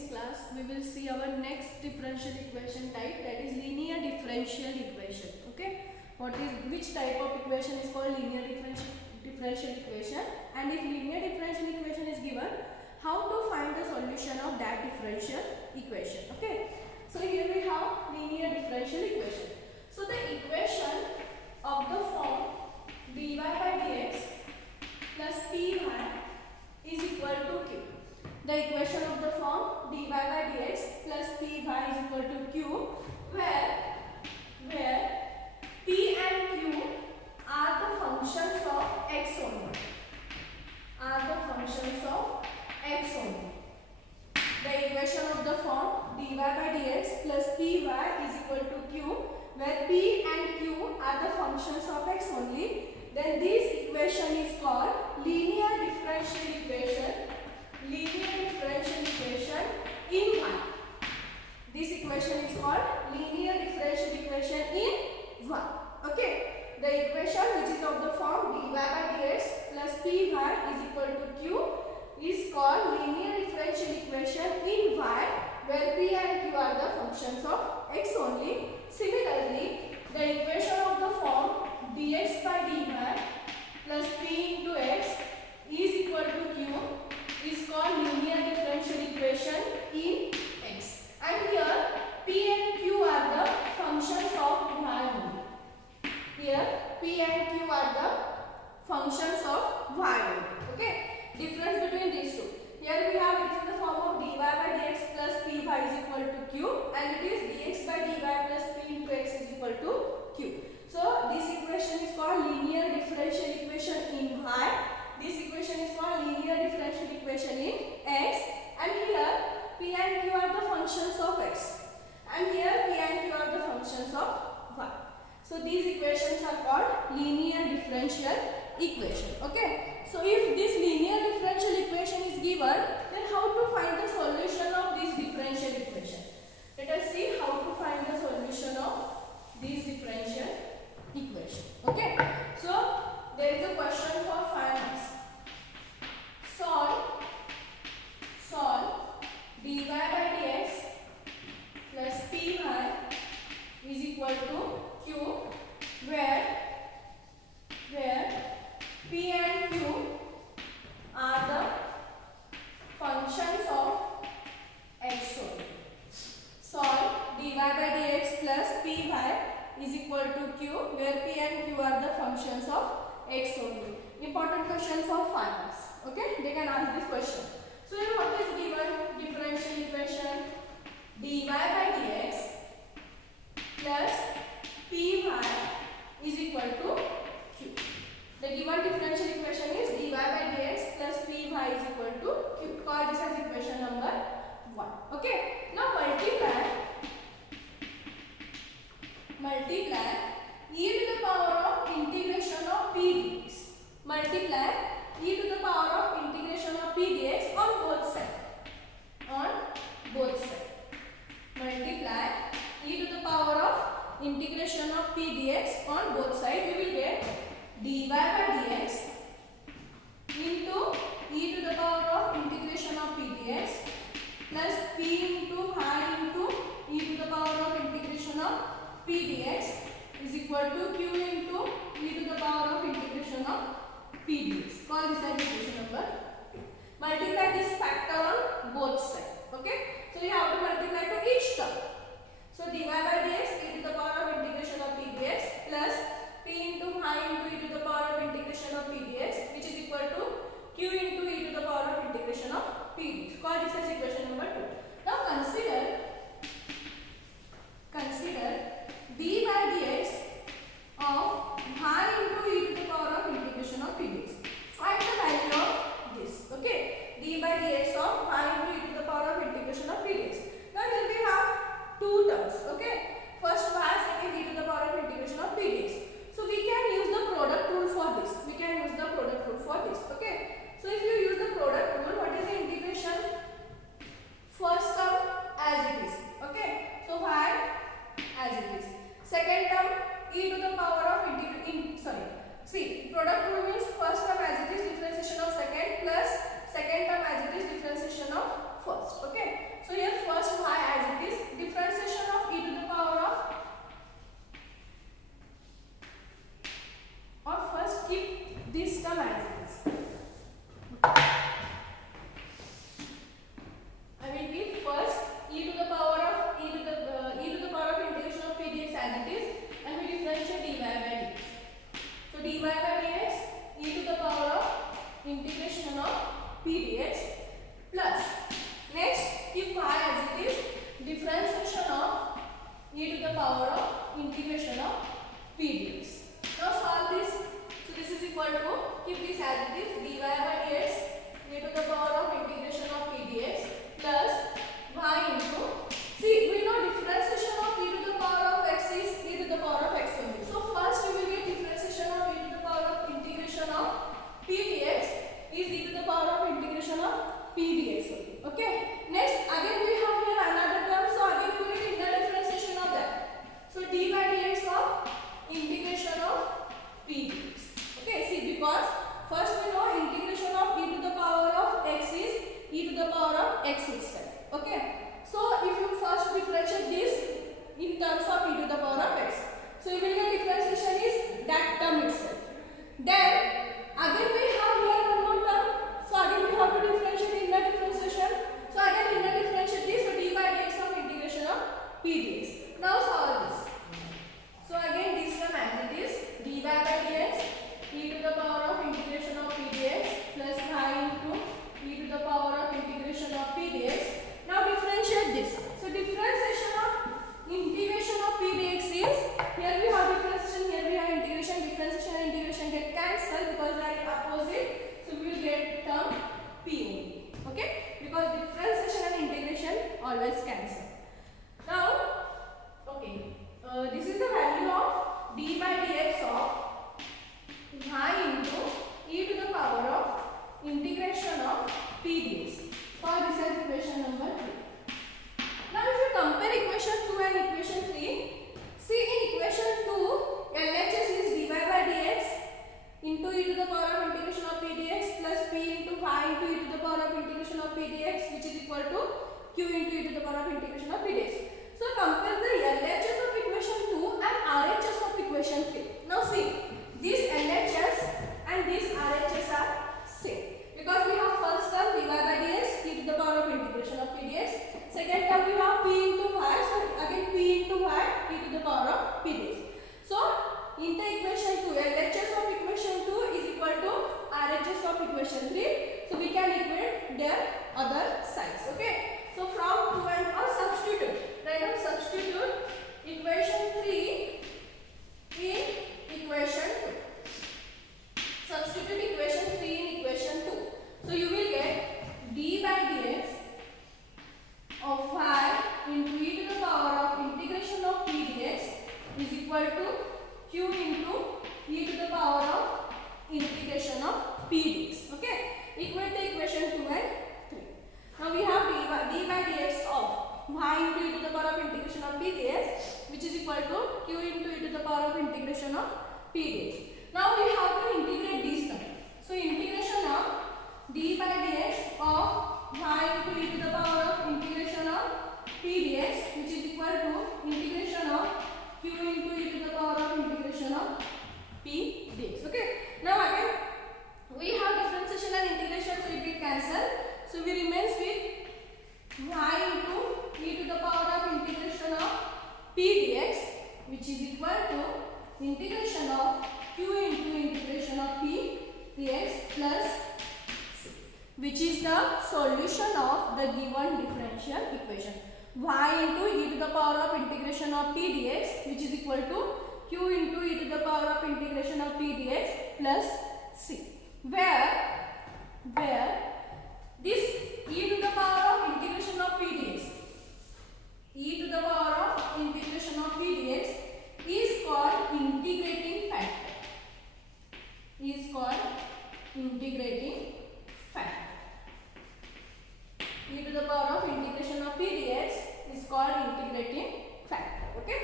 this class we will see our next differential equation type, that is linear differential equation. Okay, which type of equation is called linear differential equation, and if linear differential equation is given, how to find the solution of that differential equation. Okay, so here we have linear differential equation. So the equation of the form dy by dx plus py is equal to q. The equation of the form dy by dx plus py is equal to q, where p and q are the functions of x only. The equation of the form dy by dx plus py is equal to q, where p and q are the functions of x only. Then this equation is called linear differential equation. In y. This equation is called linear differential equation in y. Okay. The equation which is of the form dy by dx plus py is equal to q is called linear differential equation in y, where p and q are the functions of x only. Similarly, the equation of the form dx by dy plus p into x is equal to q is called linear differential equation in x. And here p and q are the functions of y only. Here p and q are the functions of y only. Okay. Difference between these two. Here we have it is in the form of dy by dx plus py is equal to q, and it is dx by dy plus p into x is equal to q. So this equation is called linear differential equation in y. This equation is called linear differential equation in x, and here p and q are the functions of x, and here p and q are the functions of y. So these equations are called linear differential equation. Okay. So if this linear differential equation is given, then how to find the solution of this differential equation? Let us see how to find the solution of this differential equation. Okay. So there is a question for 5 marks. Solve dy by dx plus py is equal to q, where p and q are the functions of x only. Solve dy by dx plus py is equal to q, where p and q are the functions of x only. Important question for 5 marks. Okay, they can ask this question. So here what is given? Differential equation dy by dx plus py is equal to q. The given differential equation is dy by dx plus py is equal to q. Call this as equation number 1. Okay. Now multiply e to the power of integration of p dx. Multiply e to the power of integration of p dx on both sides. Multiply e to the power of integration of p dx on both sides. We will get dy by dx into e to the power of integration of p dx plus p into pi into e to the power of integration of p dx is equal to q into e to the power of integration of p dx. Call this as equation number 2. Multiply this factor on both sides. Okay. So you have to multiply to each term. So dy by dx e to the power of integration of p dx plus p into pi into e to the power of integration of p dx, which is equal to q into e to the power of integration of p dx. Call this as equation number 2. Now consider d by dx of pi into e to the power of integration of p dx. Find the value of this. Okay, d by dx of pi into e to the power of integration of p dx. Now here we have two terms. Okay, first pi, second e to the power of integration of p dx. So we can use the product rule for this. Okay. So if you use the product rule, what is the integration? First term as it is. Okay. So y as it is. Second term e to the power of product rule means first term as it is differentiation of second plus second term as it is differentiation of first. Okay. So x itself. Okay. So if you first differentiate this in terms of e to the power of x, so you will get differentiation is that term itself. Then again we have here one more term. So again we have to differentiate in the differentiation. So again in the differentiate this, so d by dx of integration of p dx. Now solve this. So again this term as it is dy by dx e to the power of integration of p dx plus y into e to the power of integration of p dx. Now differentiate this. So differentiation of integration of p dx is, here we have differentiation, here we have integration. Differentiation and integration get cancelled because they are opposite. So we will get term p only. Okay? Because differentiation and integration always cancel. Now, okay, this is the value of d by dx of y into e to the power of integration of p dx. For this is equation number 3. Now if you compare equation 2 and equation 3, see in equation 2, LHS is dy by dx into e to the power of integration of p dx plus p into y into e to the power of integration of p dx, which is equal to q into e to the power of integration of p dx. So compare the LHS of equation 2 and RHS of equation 3. Now see, this LHS and this RHS are same. Because we have first term dy by dx e to the power of integration of p dx. Second term we have p into y, so again p into y e to the power of p dx. So in the equation 2, LHS of equation 2 is equal to RHS of equation 3. So we can equate their other sides. Okay. So from 2 and or substitute. Right now substitute equation 3 in equation 2. Substitute equation 3 in equation 2. So you will get d by dx of y into e to the power of integration of p dx is equal to q into e to the power of integration of p dx. Okay. Equate the equation 2 and 3. Now we have d by dx of y into e to the power of integration of p dx, which is equal to q into e to the power of integration of p dx. Now we have to integrate these terms. So integration of d by dx of y into e to the power of integration of p dx, which is equal to integration of q into e to the power of integration of p dx. Okay. Now again we have differentiation and integration, so it will cancel. So we remains with y into e to the power of integration of p dx, which is equal to integration of q into integration of p dx plus c, which is the solution of the given differential equation. Y into e to the power of integration of p dx, which is equal to q into e to the power of integration of p dx plus c, where this e to the power of integration of p dx, e to the power of integration of p dx is called integrating factor. Is called integrating factor. E to the power of integration of p dx is called integrating factor. Okay.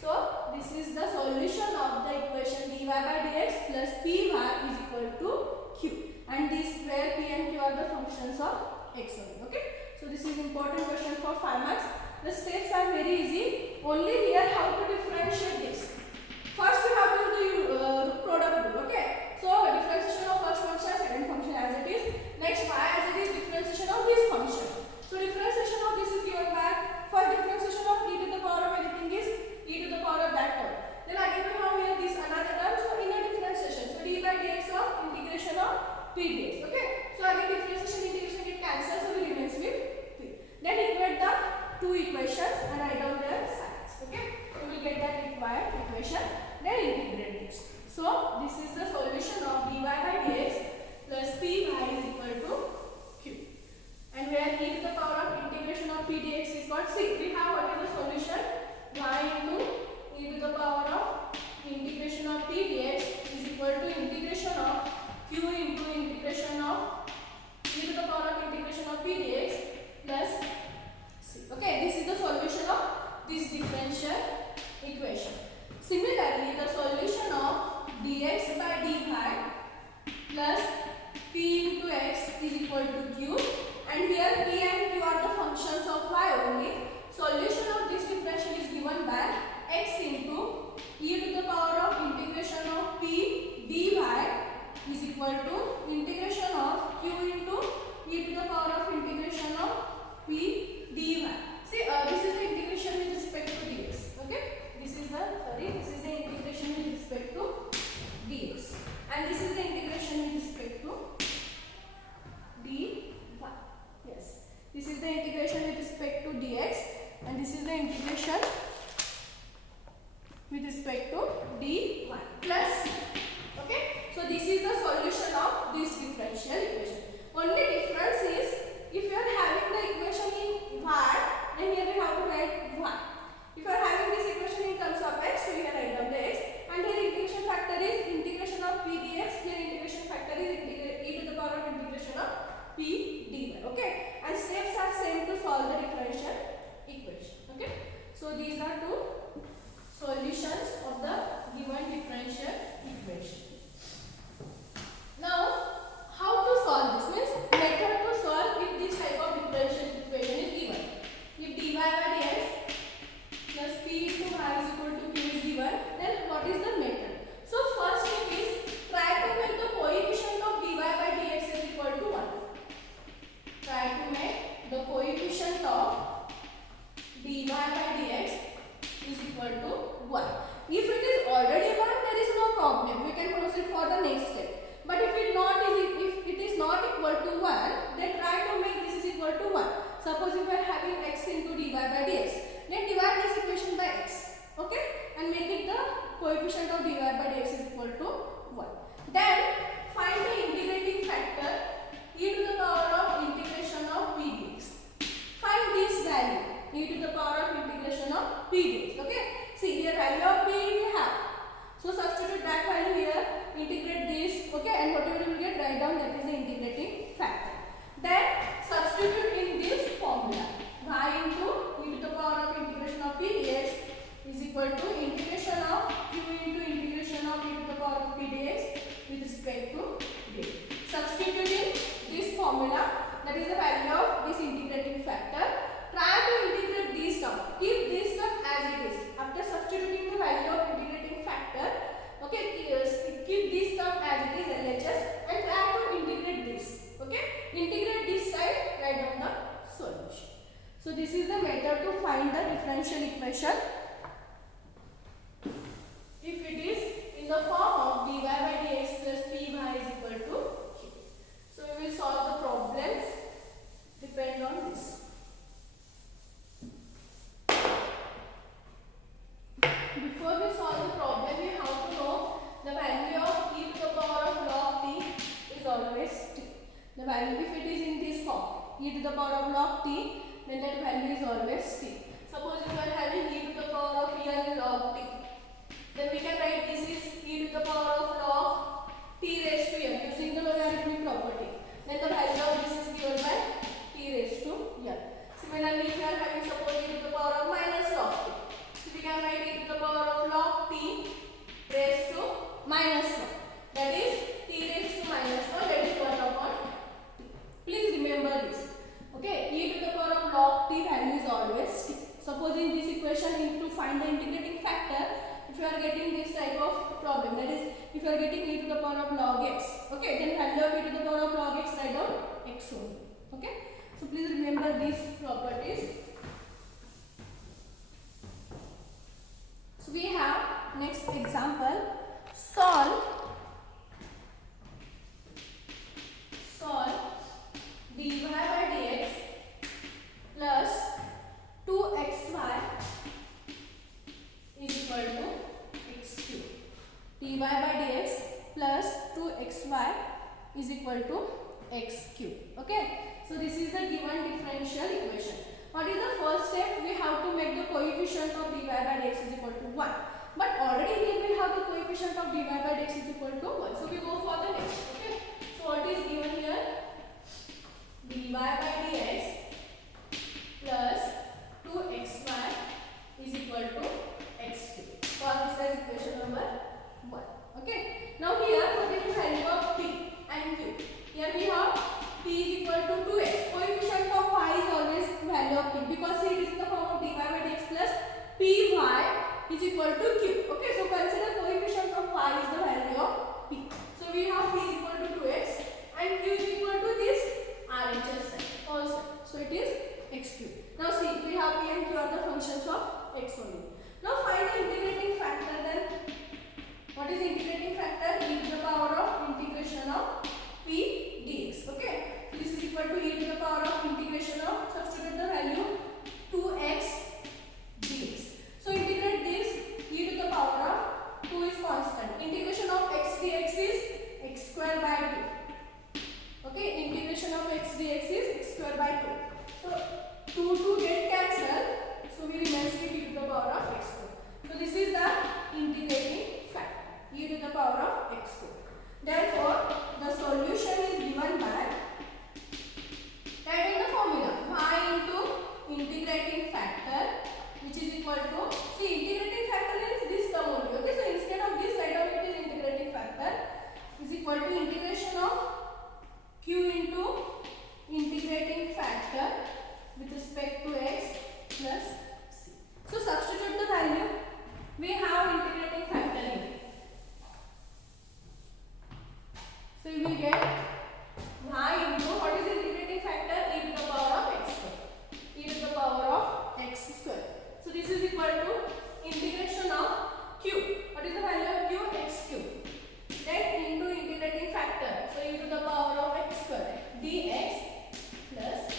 So this is the solution of the equation dy by dx plus py is equal to q, and this where p and q are the functions of x only. Okay. So this is important question for 5 marks. The steps are very easy. Only here how to differentiate this. First we have to do product rule. Okay. So differentiation of first function, second function as it is. Next y as it is, differentiation of this function. So differentiation of this is given by, first differentiation of e to the power of anything is e to the power of that term. Then again we have here this another term, so in a differentiation. So d by dx of integration of p dx. Okay. So again differentiation integration get cancelled, so we remains with p. Then equate the two equations and write down their signs. Okay. We will get that required equation. Then integrate this. So this is the solution of dy by dx plus py is equal to q. This is the integration with respect to dx, and this is the integration with respect to dy plus. Okay, so this is the solution of this differential equation. Only difference is, if you are having the equation in y, then here we have to write y. If you are having this equation in terms of x, so we can write down the x, and here integration factor is integration of p dx. Here integration factor is e to the power of integration of p dy. Okay, and steps are same to solve the differential equation. Okay, so these are two solutions of the given differential equation. Now, how to solve this? Means method to solve if this type of differential equation is given. If dy by dx plus p into y is equal to q is given, then what is the method? So first thing is, try to make the coefficient of dy by dx is equal to 1. Try to make the coefficient of dy by dx is equal to 1. If it is already 1, there is no problem. We can proceed for the next step. But if it is not equal to 1, then try to make this is equal to 1. Suppose if we are having x into dy by dx, then divide this equation by x. Okay, and make it the coefficient of dy by dx is equal to 1. Then find the integrating factor e to the power of integration of p dx. Find this value e to the power of integration of p dx. Okay, see here value of p we have, so substitute that value here, integrate this. Okay, and whatever you will get, write down that is the integrating factor. Then substitute in this formula, y into e to the power of integration of p dx is equal to integration of q into integration of e to the power of p dx with respect to dx. Substitute in this formula, that is the value of this integrating factor. Try to integrate this term. Keep this term as it is. After substituting the value of integrating factor, okay, keep this term as it is, LHS, and try to integrate this. Okay, integrate this side, write down the solution. So this is the method to find the differential equation if it is in the form of dy by dx plus py is equal to q. So we will solve the problems depend on this. Before we solve the problem, we have to know the value of e to the power of log t is always t. The value, if it is in this form, e to the power of log t, then that value is always t. Suppose if we are having e to the power of n log t, then we can write this is e to the power of log t raised to n using the logarithmic property. Then the value of this is given by t raised to n. Similarly, if we are having suppose e to the power of minus log t, so we can write e to the power of log t raised to minus 1. That is t raised to minus 1, that is 1 upon t. Please remember this. Okay, e to the power of log t value is always t. Supposing this equation need to find the integrating factor, if you are getting this type of problem, that is if you are getting e to the power of log x, okay, then value of e to the power of log x, write down x only. Okay, so please remember these properties. So we have next example, solve dy by dx plus 2xy is equal to x cube. Dy by dx plus 2xy is equal to x cube. Okay, so this is the given differential equation. What is the first step? We have to make the coefficient of dy by dx is equal to 1. But already here we have the coefficient of dy by dx is equal to 1. So we go for the next. Okay, so what is given here? Dy by dx plus 2xy is equal to x cube. For this is equation number 1. Okay, now here what is the value of p and q? Here we have p is equal to 2x. Coefficient of y is always value of p, because it is in the form of dy by dx plus py is equal to q. Okay, so consider coefficient of y is the value of p. So we have p is equal to 2x and q is equal to this RHS side also. So it is x cube. Now see, we have p and q are the functions of x only. Now find the integrating factor then. What is integrating factor? E to the power of integration of p dx. Okay, so this is equal to e to the power of integration of, with respect to x plus c. So substitute the value. We have integrating factor here. So you will get y into, what is integrating factor? E to the power of x square. E to the power of x square. So this is equal to integration of q. What is the value of q? X cube. Then into integrating factor. So e to the power of x square dx plus c.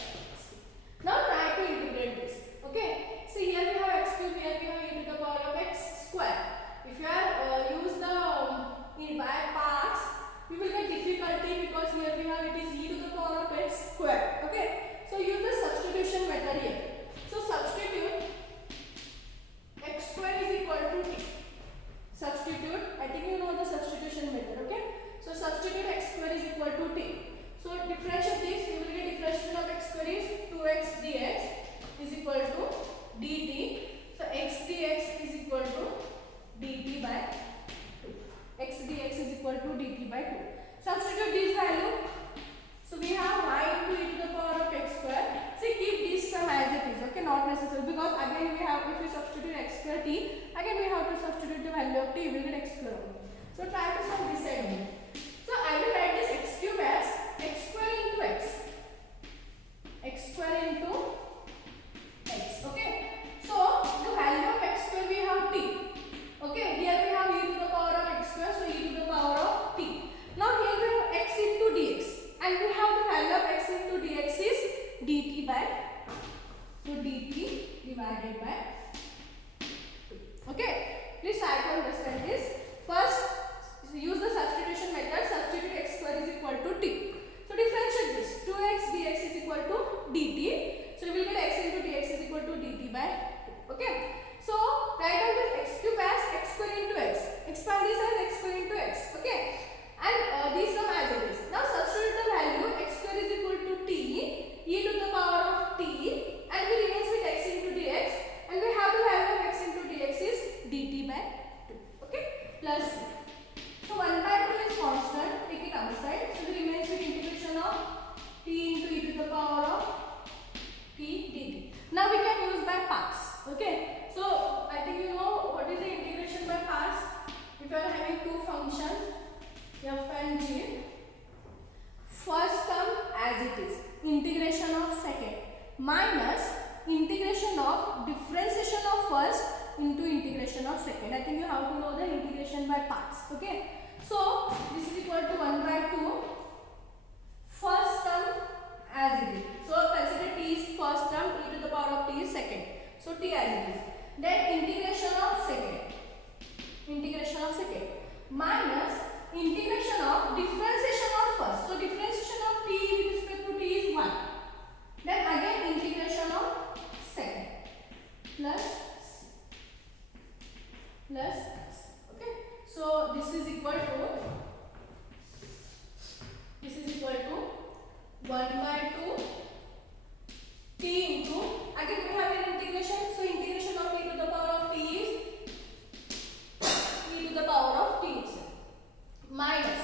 Now try to integrate this. Okay. See, here we have x cube, here we have e to the power of x square. If you are use the by parts, you will get difficulty because here we have it is e to the power of x square. Okay. So use the substitution method here. So substitute x square is equal to t. Substitute, I think you know the substitution method. Okay. So substitute x square is equal to t. So differentiate this, you will get differentiation of x square is 2x dx is equal to dt. So x dx is equal to dt by 2. X dx is equal to dt by 2. Substitute this value. So we have y into e to the power of x square. See, keep this term as it is. Okay, not necessary, because again we have, if we substitute x square t, again we have to substitute the value of t. We will get x square only. So try to solve this side only. So I will write this x cube as x square into x. X square into x. Okay. So the value of x square we have t. Okay. Here we have e to the power of x square. So e to the power of t. Now here we have x into dx, and we have the value of x into dx is dt by. So dt divided by 2. Okay. Please try to understand this. First, use the substitution method. Substitute x square is equal to t. So differentiate this. 2x dx is equal to dt. So we will get x into dx is equal to dt by 2. Okay. So write down this x cube as x square into x. Expand this as x square into x. Okay. And these come as it is. Now substitute the value x square is equal to t, e to the power of t, and we remains with x into dx, and we have the value of x into dx is dt by 2. Okay. Plus c. So 1 by 2 is constant, take it outside. So it remains with integration of t into e to the power of t dt. Now we can use by parts. Okay. So I think you know what is the integration by parts. If you are having two functions f and g, first term as it is, integration of second minus integration of differentiation of first into integration of second. I think you have to know the integration by parts. Okay. So this is equal to 1 by 2, first term as it is. So consider t is first term, e to the power of t is second. So t as it is. Then integration of second minus integration of differentiation of first. So differentiation of t with respect to t is 1. Then again integration of second plus okay. So this is equal to 1 by 2 t into, again we have an integration. So integration of e to the power of t is e to the power of t itself minus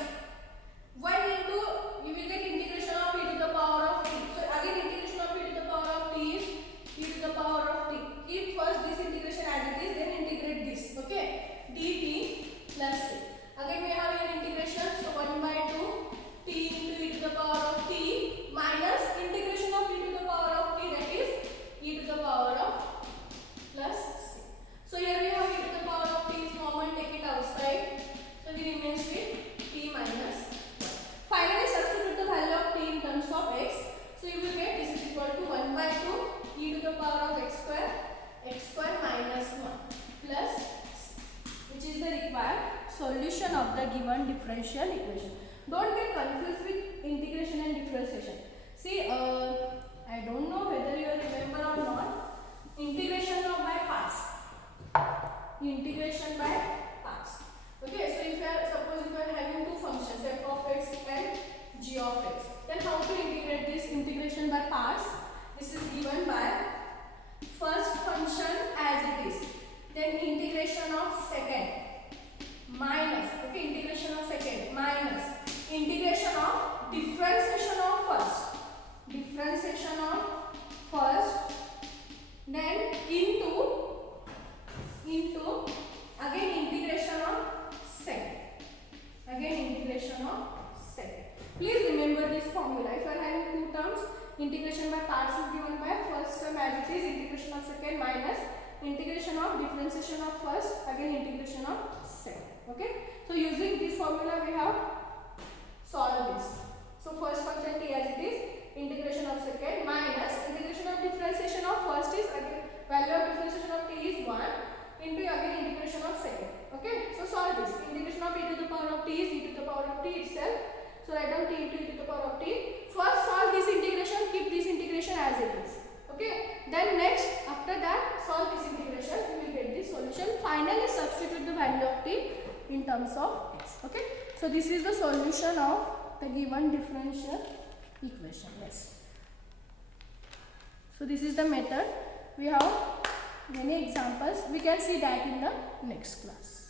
1 into, you will get integration of e to the power of t. So again integration of e to the power of t is e to the power of t. Keep first this integration as it is, then integrate this. Okay. dt plus c. Again we have an integration. So 1 by 2 t into e to the power of t minus integration of e to the power of t, that is e to the power of plus c. So here we have e to the power of t is common, take it outside. So we remains with t minus 1. Finally substitute the value of t in terms of x. So you will get this is equal to 1 by 2 e to the power of x square minus 1 plus c, which is the required solution of the given differential equation. Don't get confused with integration and differentiation. See, I don't know whether you remember or not. Integration of by parts. Integration by parts. Okay, so if you are, suppose if you are having two functions f of x and g of x, then how to integrate this? Integration by parts. This is given by first function as it is, then integration of second minus, okay, integration of second minus integration of differentiation of first as it is, integration of second minus integration of differentiation of first, again integration of second. Okay, so using this formula we have solved this. So first function t as it is, integration of second minus integration of differentiation of first is, again value of differentiation of t is 1 into again integration of second. Okay, so solve this. Integration of e to the power of t is e to the power of t itself. So write down t into e to the power of t. First solve this integration, keep this integration as it is. Okay, then next after that solve this integration, you will get this solution. Finally substitute the value of t in terms of x. Okay, so this is the solution of the given differential equation. Yes, so this is the method. We have many examples. We can see that in the next class.